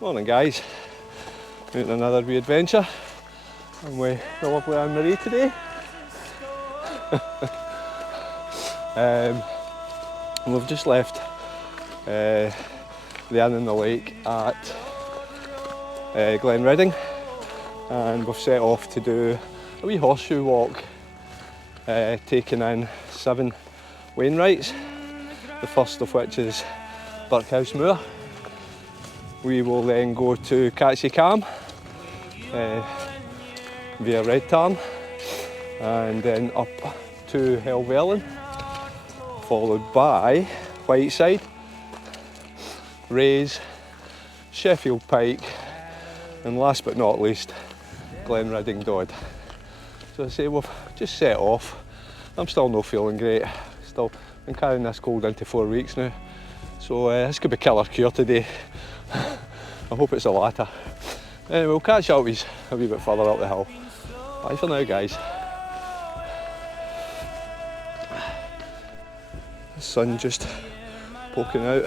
Morning guys, out on another wee adventure. I'm with the lovely Anne-Marie today. We've just left the inn in the lake at Glenridding, and we've set off to do a wee horseshoe walk, taking in 7 Wainwrights, the first of which is Birkhouse Moor. We will then go to Catseye Cam via Red Tarn, and then up to Helvellyn, followed by Whiteside, Rays, Sheffield, Pike, and last but not least Glenridding, Dodd. So I say we've just set off. I'm still not feeling great. Still been carrying this cold into 4 weeks now, so this could be killer cure today. I hope it's the latter. Anyway, we'll catch up with a wee bit further up the hill. Bye for now guys. The sun just poking out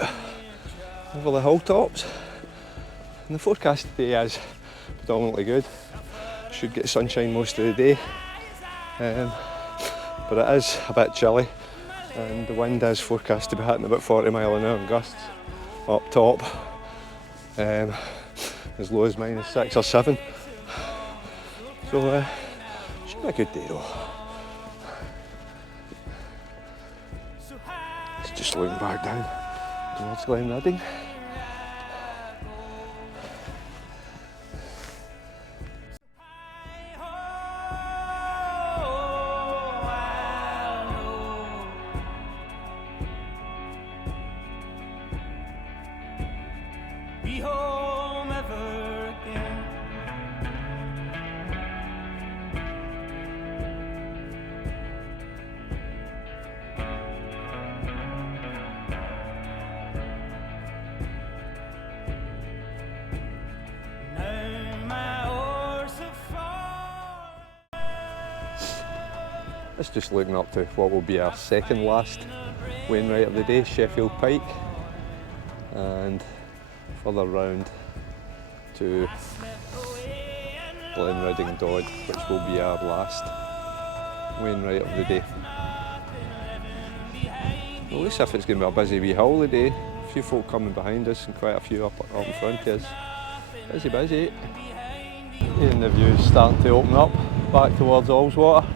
over the hilltops, and the forecast today is predominantly good. Should get sunshine most of the day, but it is a bit chilly, and the wind is forecast to be hitting about 40 mile an hour gusts up top, as low as -6 or 7. So should be a good day though. It's just looking back down towards Glenridding. Be home ever again. Now my horse have fallen. It's just looking up to what will be our second last Wainwright of the day, Sheffield Pike, and further round to Glenridding, Dodd, which will be our last Wainwright of the day. Well, at least if it's going to be a busy wee hill today, a few folk coming behind us and quite a few up in front of us. Busy. And the view's starting to open up back towards Allswater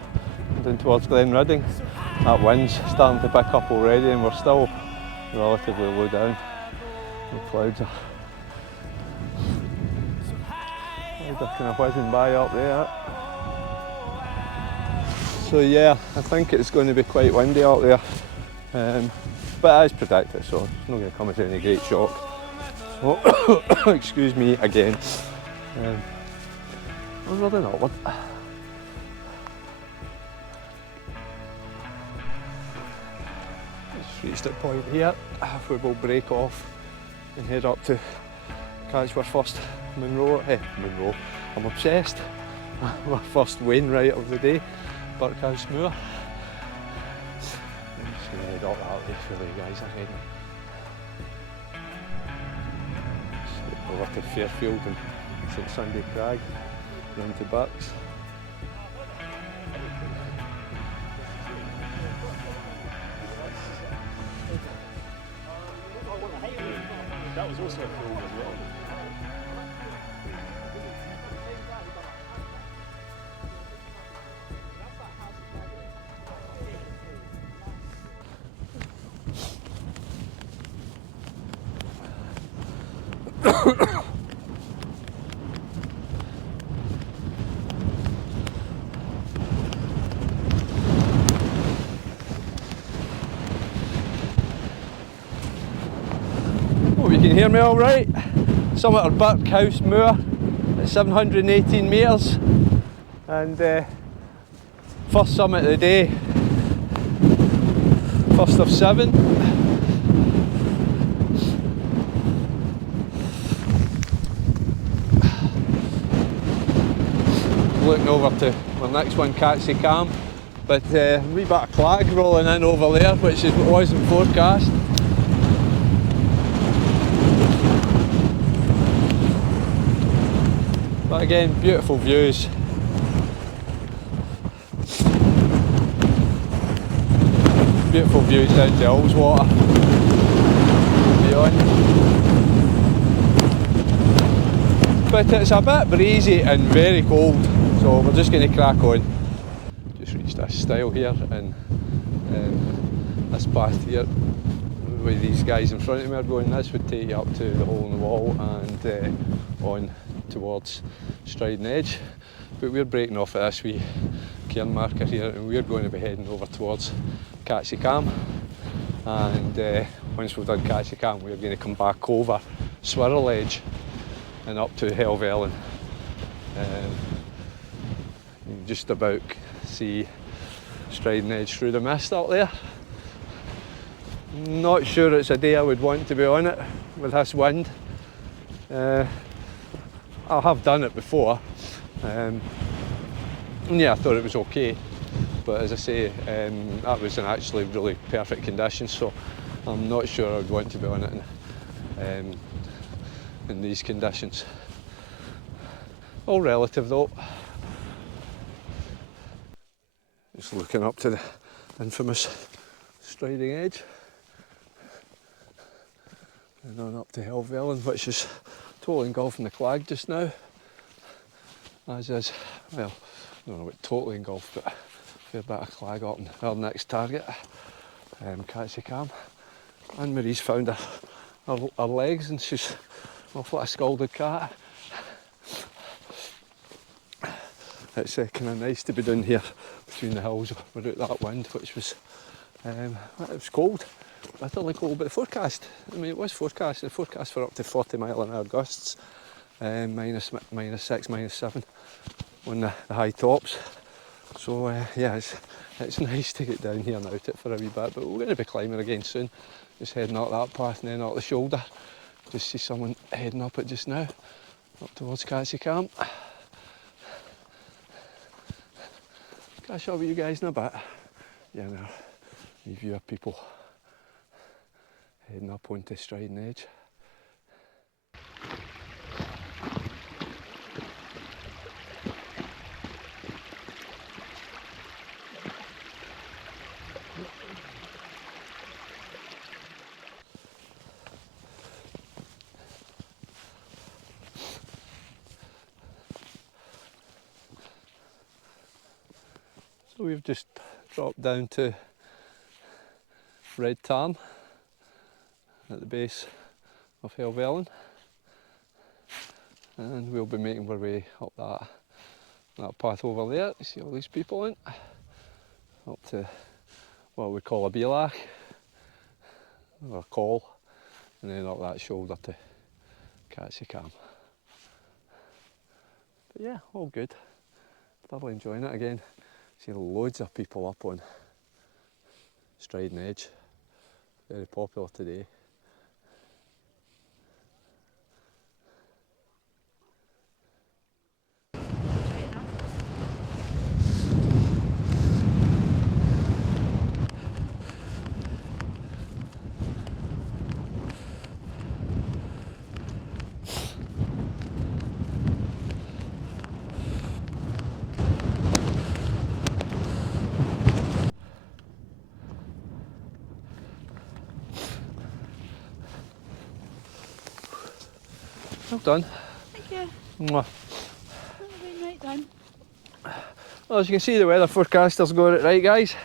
and then towards Glenridding. That wind's starting to pick up already, and we're still relatively low down. The clouds are kind of whizzing by up there. So yeah, I think it's going to be quite windy up there, but it is predicted, so it's not going to come as any great shock. So, excuse me again. Onward and upward. Just reached that point here where we'll break off and head up to catch our first Monroe. I'm obsessed. Our first Wainwright of the day, Birkhouse Moor. I'm just going to head up that way for you guys ahead. Over to Fairfield and St Sunday Crag, round to Birks. That was also a film as well. Hope you can hear me all right. Summit of Birkhouse Moor at 718 metres, and first summit of the day, first of 7. Looking over to our next one, Catseye Cam, But a wee bit of clag rolling in over there, which is what wasn't forecast. But again, beautiful views. Beautiful views down to Ullswater. Beyond. But it's a bit breezy and very cold, so we're just going to crack on. Just reached this stile here, and this path here with these guys in front of me are going, this would take you up to the hole in the wall and on towards Striding Edge. But we're breaking off at this wee cairn marker here, and we're going to be heading over towards Catseye Cam. And once we've done Catseye Cam, we're going to come back over Swirl Edge and up to Helvellyn. You can just about see Striding Edge through the mist up there. Not sure it's a day I would want to be on it with this wind. I have done it before, and yeah, I thought it was okay, but as I say, that was in actually really perfect conditions, so I'm not sure I would want to be on it in these conditions. All relative though. Just looking up to the infamous Striding Edge and on up to Helvellyn, which is totally engulfing the clag just now, as is, well, I don't know about totally engulfed, but a fair bit of clag up in our next target, Catseye Cam. And Marie's found her legs, and she's off like a scalded cat. It's kind of nice to be down here between the hills without that wind, which was, it was cold, bitterly cold, but the forecast, I mean, it was forecast, the forecast for up to 40 mile/hour gusts, minus 6, minus 7 on the high tops. So yeah, it's nice to get down here and out it for a wee bit, but we're going to be climbing again soon. Just heading up that path and then up the shoulder. Just see someone heading up it just now, up towards Catseye Cam. Catch up with you guys in a bit. Yeah, now, a view of people heading up onto Striding Edge. So we've just dropped down to Red Tarn at the base of Helvellyn, and we'll be making our way up that path over there. You see all these people in, up to what we call a Beelach, or a call, and then up that shoulder to Catseye Cam. But yeah, all good. Thoroughly enjoying it again. See loads of people up on Striding Edge. Very popular today. Well done. Thank you. Mwah. Very right done. Well, as you can see, the weather forecaster's got it right, guys.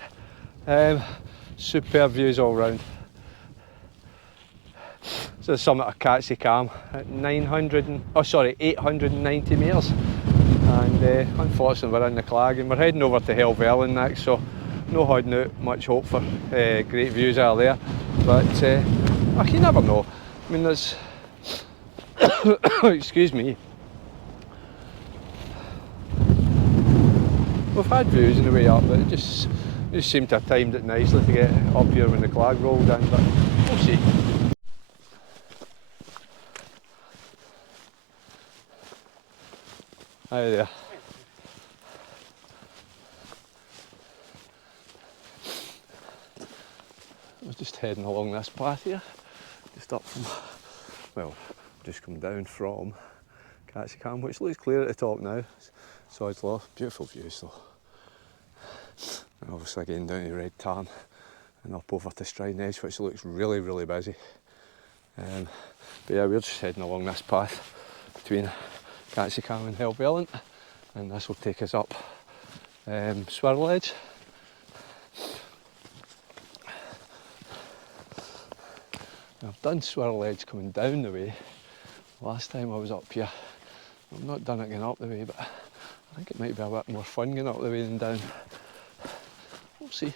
Superb views all round. So the summit of Catseye Cam at 890 metres, and unfortunately we're in the clag, and we're heading over to Helvellyn next, so no holding out much hope for great views out there, but you never know. I mean, there's excuse me, we've had views on the way up, but it just seemed to have timed it nicely to get up here when the clag rolled in, but we'll see. Hi there. just heading along this path here, just up from, well, just come down from Catseye Cam, which looks clear at the top now. Sod's Law, beautiful views though. And obviously again down to Red Tarn and up over to Striding Edge, which looks really, really busy. But yeah, we're just heading along this path between Catseye Cam and Helvellyn, and this will take us up Swirl Edge. I've done Swirl Edge coming down the way last time I was up here. I've not done it going up the way, but I think it might be a bit more fun going up the way than down. We'll see.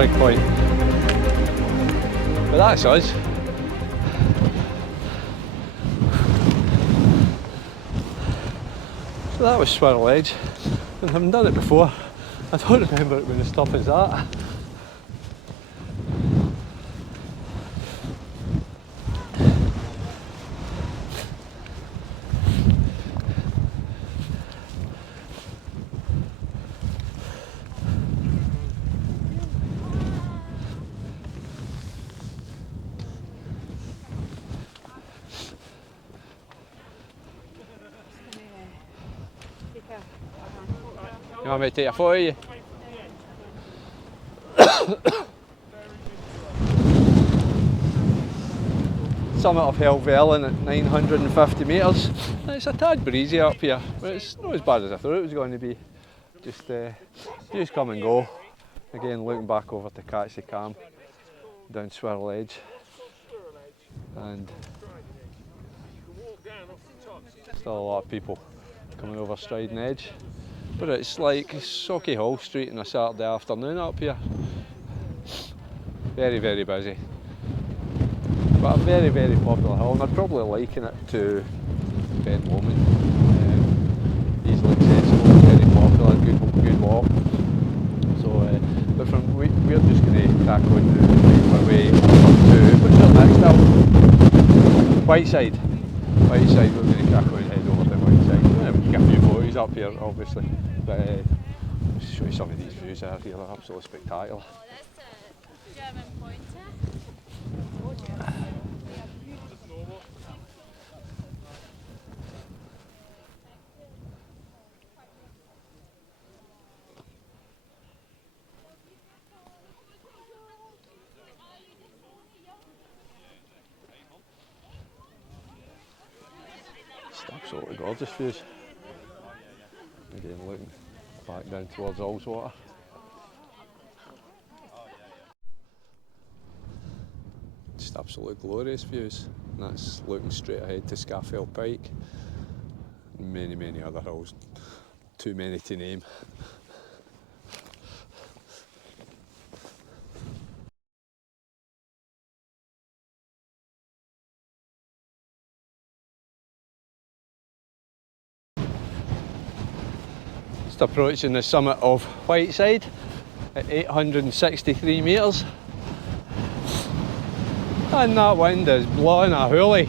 trig point. But that's us. So that was Swirl Edge, and having done it before, I don't remember it being as tough as that. You want me to take a photo of you? Summit of Helvellyn at 950 metres. It's a tad breezy up here, but it's not as bad as I thought it was going to be. Just views come and go. Again, looking back over to Catseye Cam, down Swirl Edge, and still a lot of people coming over Striding Edge. But it's like Socky Hall Street on a Saturday afternoon up here. Very, very busy. But a very, very popular hill, and I'd probably liken it to Ben Lomond. Easily accessible, very popular, good walk. So, but we're just going to crack on and make our way up to, what's our next hill? Whiteside. Whiteside, we're going to crack on and head over to Whiteside. We'll get a few photos up here, obviously. But I'll show you some of these views out here, they're absolutely spectacular. Oh, that's a German pointer. Just absolutely gorgeous views. Again, looking back down towards Allswater. Just absolutely glorious views. And that's looking straight ahead to Sheffield Pike. Many, many other hills. Too many to name. Just approaching the summit of Whiteside at 863 metres. And that wind is blowing a hoolie.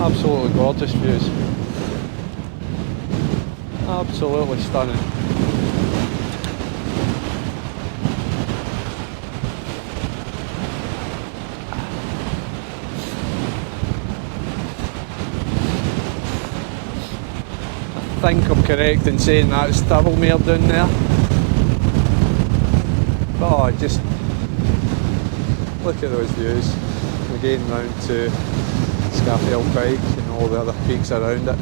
Absolutely gorgeous views. Absolutely stunning. I think I'm correct in saying that's Helvellyn down there. But oh, just look at those views. Again round to Sheffield Pike and all the other peaks around it.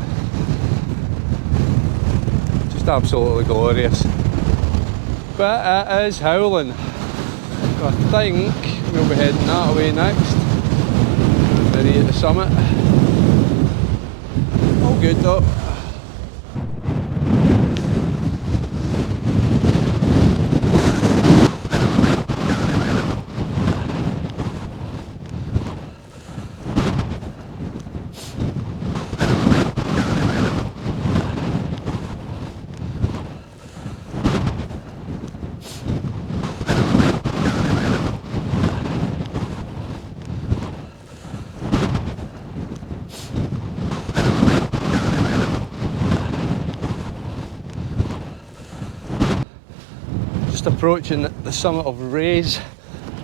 Just absolutely glorious. But it is howling. I think we'll be heading that way next. Ready at the summit. All good though. Approaching the summit of Rays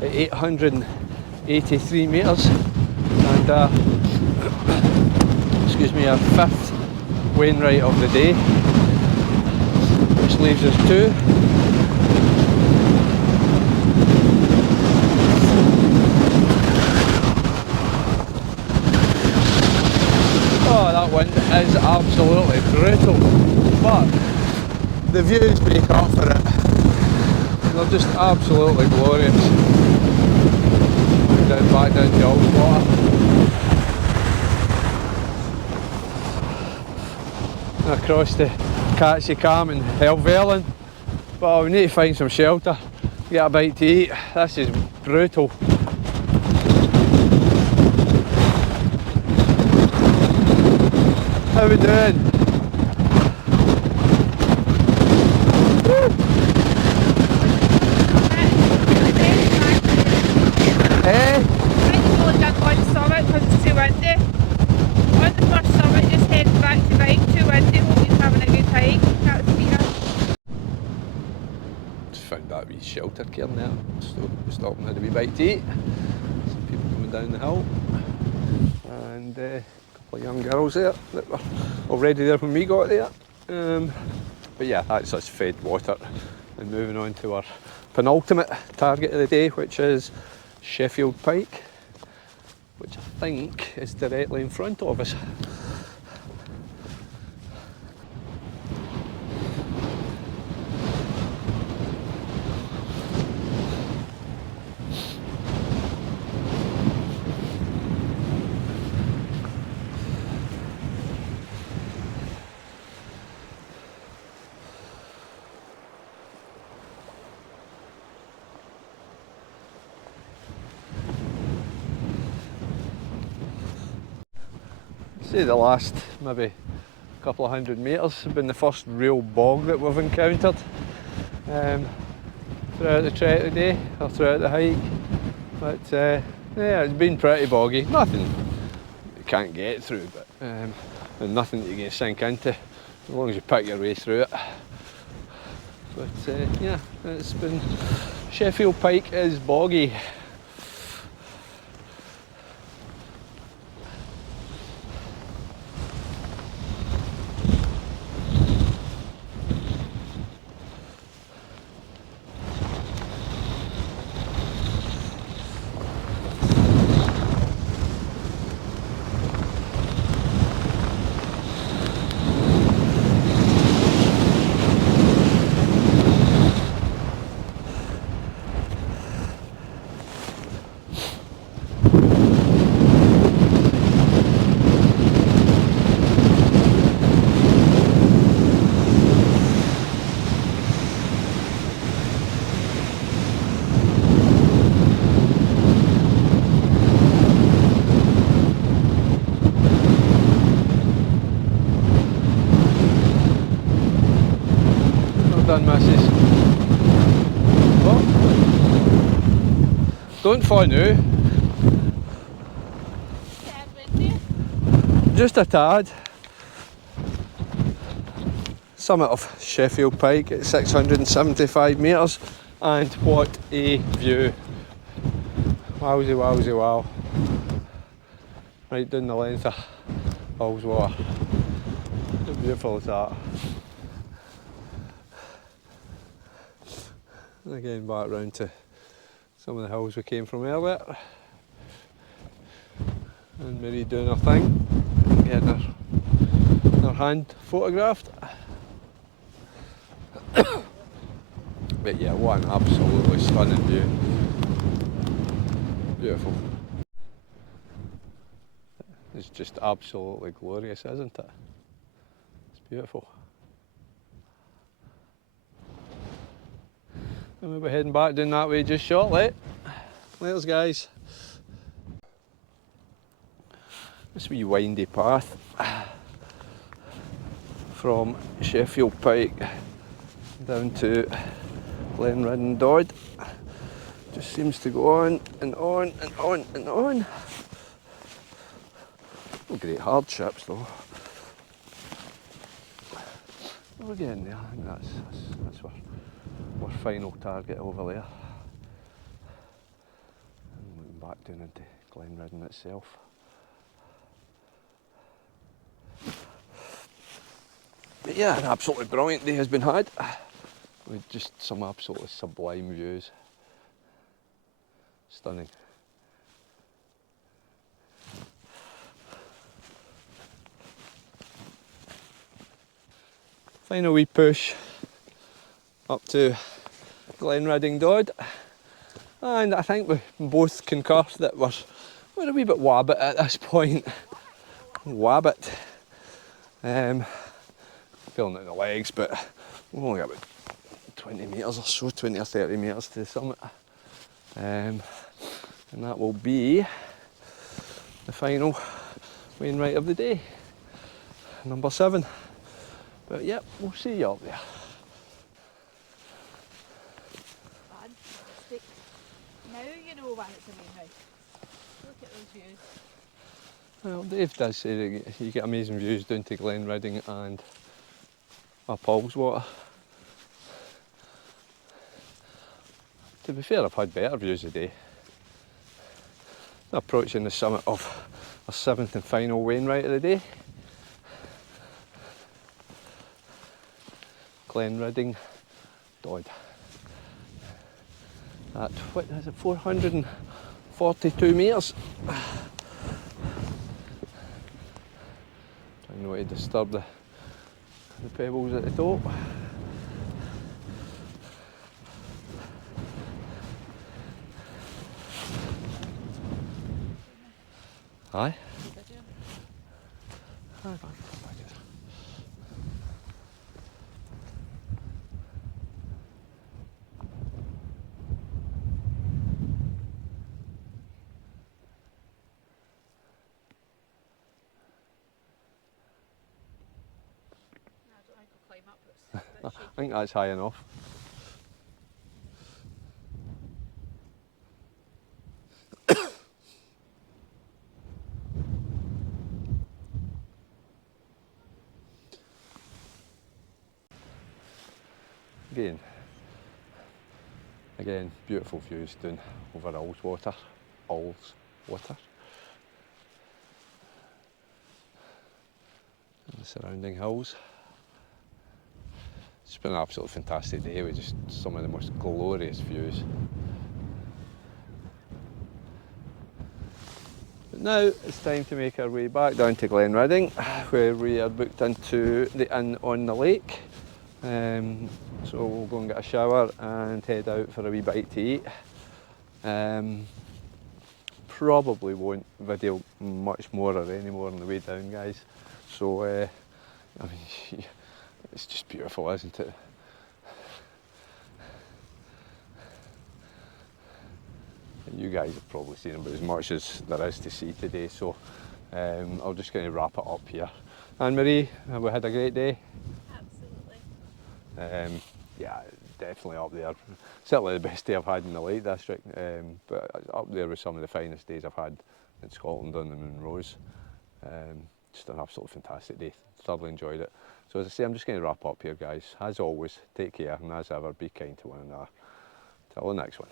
at 883 metres, and excuse me, our fifth Wainwright of the day, which leaves us two. Oh, that wind is absolutely brutal, but the views make up for it. They're just absolutely glorious. Back down to Allswater. across the Catseye Cam in Helvellyn. But we need to find some shelter, get a bite to eat. This is brutal. How we doing? Eh? Just found that wee shelter cairn there. Stopping had a wee bite to eat. Some people coming down the hill. And a couple of young girls there that were already there when we got there. But yeah, that's us fed water and moving on to our penultimate target of the day, which is Sheffield Pike, which I think is directly in front of us. Say the last maybe couple of 100 metres have been the first real bog that we've encountered throughout the trek today, or throughout the hike. But yeah, it's been pretty boggy. Nothing you can't get through, but and nothing that you can sink into, as long as you pick your way through it. But yeah, it's been Sheffield Pike is boggy. Done, missus. Oh. Don't fall now. Just a tad. Summit of Sheffield Pike at 675 metres, and what a view. Wowsy, wowsy, wow. Right down the length of Ullswater. How beautiful is that? And again back round to some of the hills we came from earlier. And Mary doing her thing, getting her hand photographed. But yeah, what an absolutely stunning view. Beautiful. It's just absolutely glorious, isn't it? It's beautiful. And we'll be heading back down that way just shortly. Laters, guys. This wee windy path from Sheffield Pike down to Glenridding Dodd just seems to go on and on and on and on. No great hardships though. We're getting there. I think that's our final target over there. And looking back down into Glenridding itself. But yeah, an absolutely brilliant day has been had, with just some absolutely sublime views. Stunning. Final wee push up to Glenridding Dodd, and I think we both concur that we're a wee bit wabbit at this point. Wabbit. feeling it in the legs, but we've only got about 20 metres or so, 20 or 30 metres to the summit. And that will be the final Wainwright of the day, number 7. But yep, we'll see you up there. Fantastic. Now you know why it's a main house. Look at those views. Well, Dave does say that you get amazing views down to Glenridding and up Paulswater. To be fair, I've had better views today. Approaching the summit of our 7th and final Wainwright of the day. Glenridding, Dodd. At, what is it, 442 metres. Trying not to disturb the pebbles at the top. Aye. Aye, back. I don't think I'll climb up, it's a bit shaky. I think that's high enough. Again, beautiful views down over Allswater. And the surrounding hills. It's been an absolutely fantastic day with just some of the most glorious views. But now it's time to make our way back down to Glenridding, where we are booked into the inn on the lake. So we'll go and get a shower and head out for a wee bite to eat. Probably won't video much more or any more on the way down, guys. So I mean, it's just beautiful, isn't it? You guys have probably seen about as much as there is to see today, so I'm just going to wrap it up here. Anne-Marie, have we had a great day? Absolutely. Yeah, definitely up there. Certainly the best day I've had in the Lake District, but up there with some of the finest days I've had in Scotland on the Munros. Just an absolutely fantastic day. Thoroughly enjoyed it. So as I say, I'm just going to wrap up here, guys. As always, take care, and as ever, be kind to one another. Till the next one.